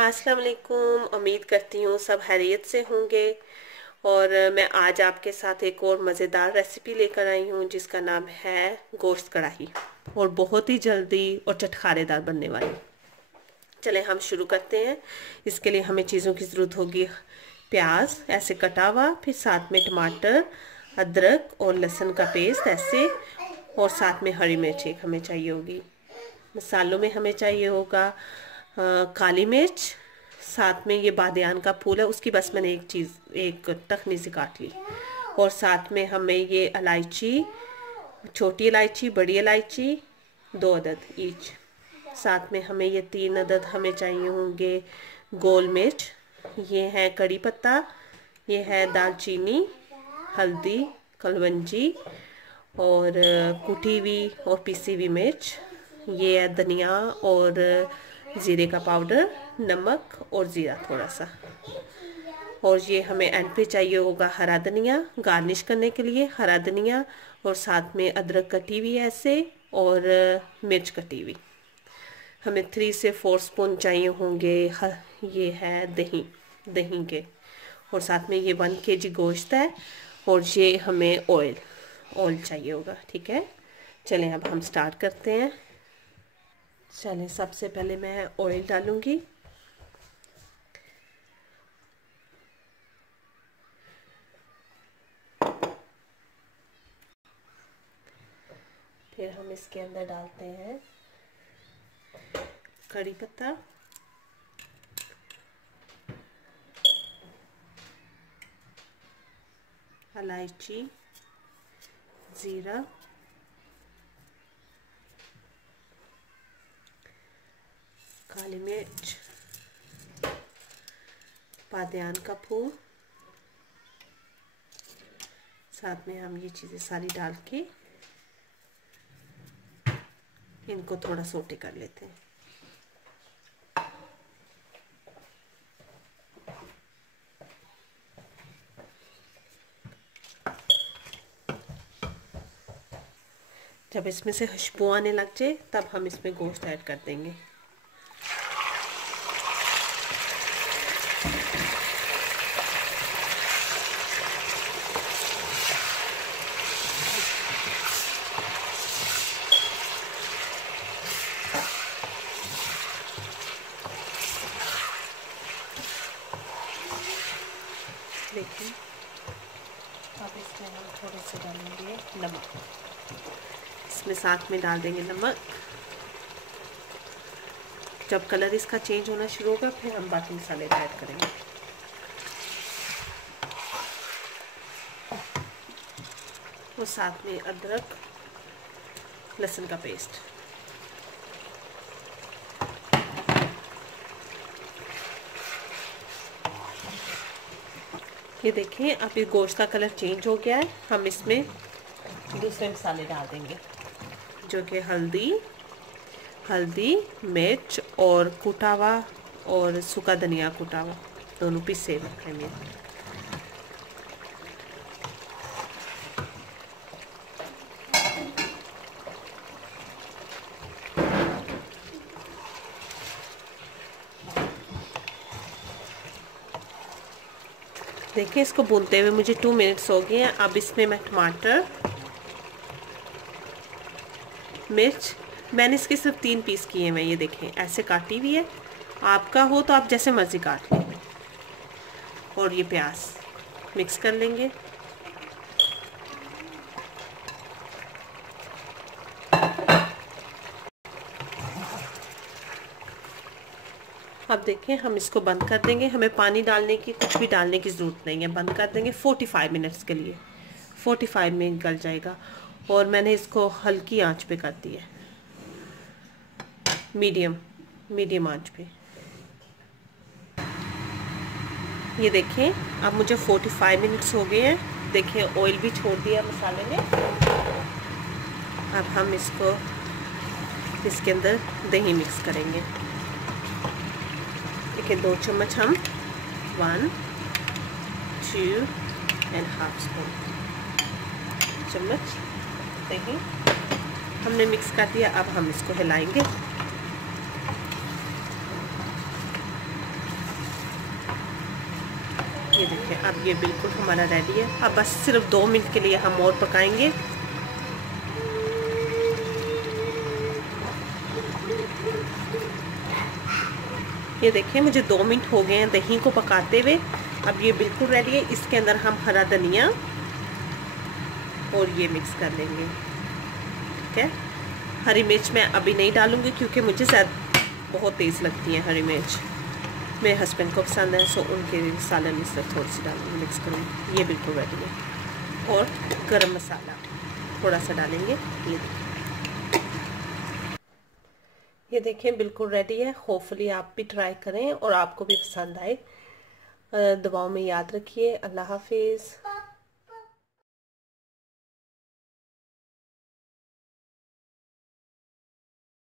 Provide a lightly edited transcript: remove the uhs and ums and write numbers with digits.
अस्सलाम वालेकुम। उम्मीद करती हूँ सब खैरियत से होंगे। और मैं आज आपके साथ एक और मज़ेदार रेसिपी लेकर आई हूँ जिसका नाम है गोश्त कढ़ाई, और बहुत ही जल्दी और चटखारेदार बनने वाली। चले हम शुरू करते हैं। इसके लिए हमें चीज़ों की ज़रूरत होगी। प्याज ऐसे कटा हुआ, फिर साथ में टमाटर, अदरक और लहसुन का पेस्ट ऐसे, और साथ में हरी मिर्च एक हमें चाहिए होगी। मसालों में हमें चाहिए होगा काली मिर्च, साथ में ये बादियान का फूल है, उसकी बस मैंने एक टखनी से काट ली। और साथ में हमें ये इलायची, छोटी इलायची, बड़ी इलायची 2 अदद ईच। साथ में हमें ये 3 अदद हमें चाहिए होंगे गोल मिर्च, ये है कड़ी पत्ता, ये है दालचीनी, हल्दी, कलवंजी और कुटी हुई और पिसी हुई मिर्च, ये है धनिया और ज़ीरे का पाउडर, नमक और ज़ीरा थोड़ा सा। और ये हमें एंड पे चाहिए होगा हरा धनिया, गार्निश करने के लिए हरा धनिया, और साथ में अदरक कटी हुई ऐसे, और मिर्च कटी हुई। हमें 3 से 4 स्पून चाहिए होंगे ये है दही के। और साथ में ये 1 kg गोश्त है, और ये हमें ऑयल चाहिए होगा। ठीक है, चलें अब हम स्टार्ट करते हैं। चलें, सबसे पहले मैं ऑयल डालूंगी। फिर हम इसके अंदर डालते हैं कड़ी पत्ता, इलायची, जीरा, काली मिर्च, बादियान का फूल। साथ में हम ये चीज़ें सारी डाल के इनको थोड़ा सोटे कर लेते हैं। जब इसमें से खुशबू आने लग जाए तब हम इसमें गोश्त ऐड कर देंगे। देखिए, अब इसमें हम थोड़े से डालेंगे नमक, इसमें साथ में डाल देंगे नमक। जब कलर इसका चेंज होना शुरू होगा फिर हम बाकी मसाले ऐड करेंगे। और साथ में अदरक लहसुन का पेस्ट। ये देखिए, अब ये गोश्त का कलर चेंज हो गया है। हम इसमें दूसरे मसाले डाल देंगे, जो कि हल्दी, मिर्च और कुटा हुआ और सूखा धनिया कुटा हुआ, दोनों पीसे रखे हैं। देखिए, इसको भूनते हुए मुझे 2 मिनट्स हो गए हैं। अब इसमें मैं टमाटर, मिर्च, मैंने इसके सिर्फ 3 पीस किए हैं। ये देखें, ऐसे काटी हुई है। आपका हो तो आप जैसे मर्जी काट लें। और ये प्याज मिक्स कर लेंगे। अब देखें, हम इसको बंद कर देंगे। हमें पानी डालने की, कुछ भी डालने की ज़रूरत नहीं है। बंद कर देंगे 45 मिनट्स के लिए। 45 में गल जाएगा। और मैंने इसको हल्की आंच पे कर दी है, मीडियम आंच पे। ये देखें, अब मुझे 45 मिनट्स हो गए हैं। देखें, ऑयल भी छोड़ दिया मसाले ने। अब हम इसके अंदर दही मिक्स करेंगे। देखिए, 2 चम्मच हम 1, 2 एंड हाफ स्पून चम्मच दही हमने मिक्स कर दिया। अब हम इसको हिलाएंगे। ये देखिए अब ये बिल्कुल हमारा रेडी है। अब बस सिर्फ 2 मिनट के लिए हम और पकाएंगे। ये देखिए मुझे 2 मिनट हो गए हैं दही को पकाते हुए। अब ये बिल्कुल रेडी है। इसके अंदर हम हरा धनिया और ये मिक्स कर लेंगे। ठीक है, हरी मिर्च मैं अभी नहीं डालूंगी क्योंकि मुझे बहुत तेज़ लगती है हरी मिर्च। मेरे हस्बैंड को पसंद है, सो उनके सालन में सिर्फ थोड़ी सी डालूंगी, मिक्स करूँगी। ये बिल्कुल रेडी है। और गरम मसाला थोड़ा सा डालेंगे। ये देखें बिल्कुल रेडी है। होपफुली आप भी ट्राई करें और आपको भी पसंद आए। दुआओं में याद रखिए। अल्लाह हाफिज़।